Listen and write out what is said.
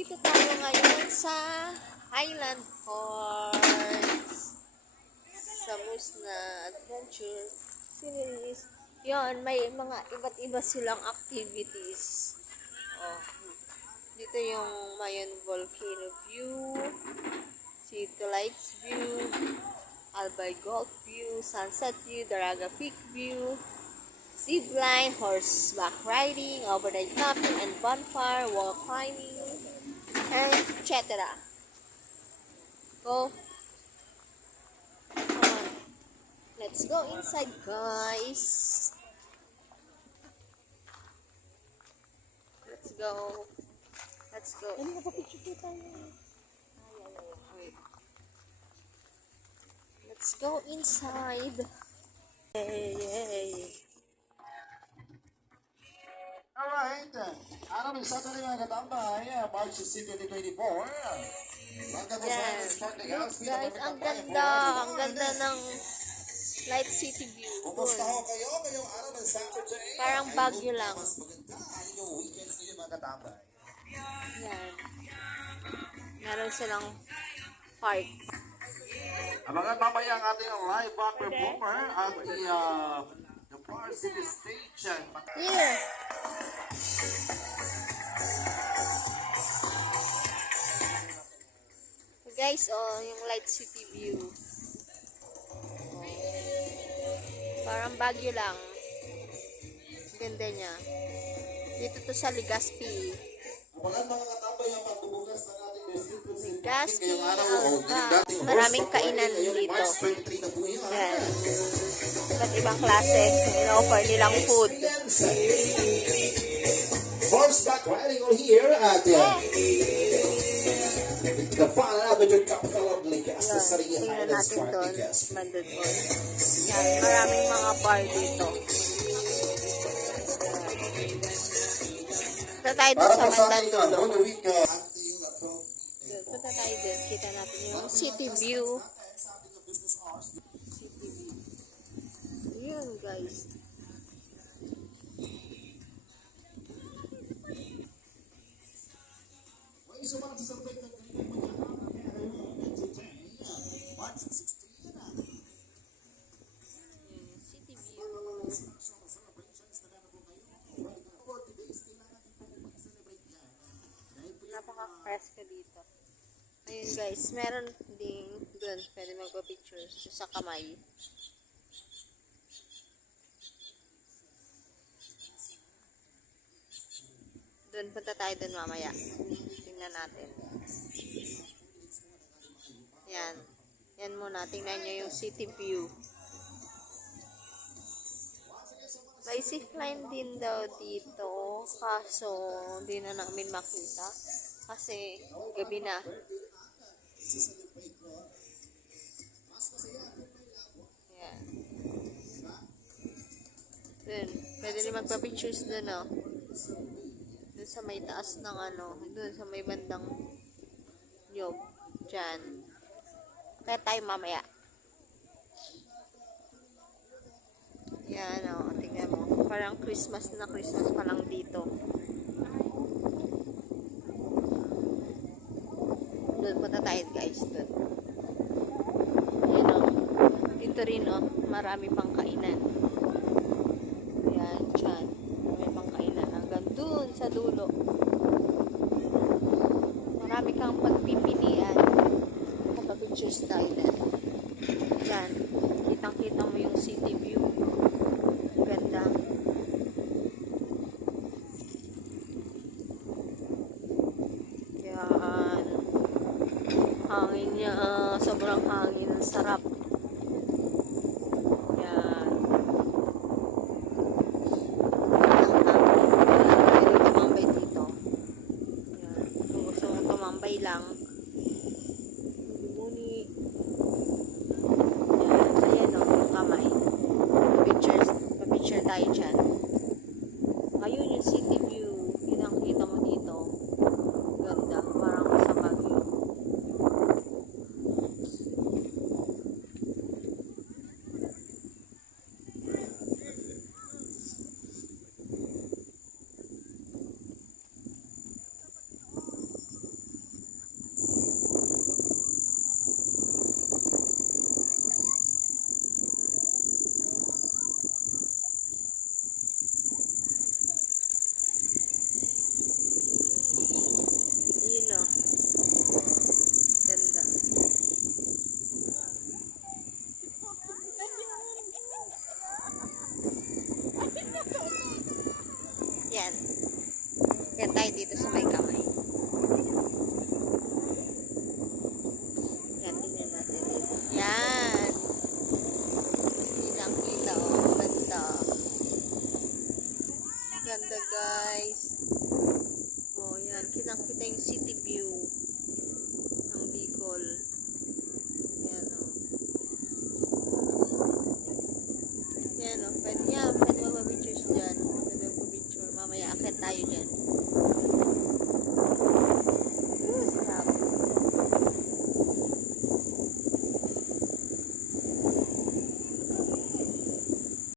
Dito tayo ngayon sa Highland Horse. Sa Musna Adventure Series. Yon, may mga iba't iba silang activities. Oh, dito yung Mayon Volcano View, City Lights View, Albay Golf View, Sunset View, Daraga Peak View, zip line, horseback riding, overnight camping and bonfire, wall climbing, and etc. Go. Come on. Let's go inside, guys. Let's go. Let's go. Wait. Let's go inside. Yay, yay. Alright, araw ng Saturday mga katambay, March 6, 2024. Yan. Guys, ang ganda. Ang ganda ng Light City View. Kumusta ho kayo ngayong araw ng Saturday? Parang Baguio lang. Mas maganda yung weekends ninyo mga katambay. Yan. Meron silang park. Abangan mamaya ang ating live back performer at the Varsity Stage. Here. So guys, oh, yung Light City View. Oh. Parang Baguio lang. Ganda niya. Dito to sa Legazpi. Abangan mga katambay ang pagbubukas ng ating Best Legazpi, ngayong araw. Alba. Maraming kainan dito. March 23 na po yun. Yan. Iba't ibang klase. In-offer nilang food. Horseback riding on here at the Final Avenue capital of Legazpi, Yan. Sarili Tingnan Highlands natin Park, doon. Legazpi. Bandon doon. Yan. Maraming mga bar dito. Punta tayo doon Para sa po sa ating Mandandon. ano, the week, Punta tayo doon. Kita natin yung city view. City view. Yun, guys. City view. Napaka-fresco dito. Ayun guys, meron ding doon pwede magpa-picture sa kamay. Doon, punta tayo doon mamaya. Tingnan natin. Yan. Yan muna. Tingnan nyo yung city view. May zipline din daw dito. Kaso, hindi na namin makita. Kasi, gabi na. Yan. Doon. Pwede rin magpa-pictures doon, oh. Doon sa may taas ng ano. Doon sa may bandang nyog. Diyan. Kaya tayo mamaya. Yan, o. Tingnan mo. Parang Christmas na Christmas pa lang dito. Doon punta tayo, guys. Doon. Yan, o. Dito rin, o. Marami pang kainan. Yan, dyan. Marami pang kainan. Hanggang doon sa dulo. Marami kang pagpipilian. Kapag-pictures tayo na. Yan. Kitang-kita mo yung city view. Ganda. Yan. Hangin niya. Sobrang hangin. Ang sarap. Yan. Pwede tumambay dito. Yan. Kung gusto mong tumambay lang,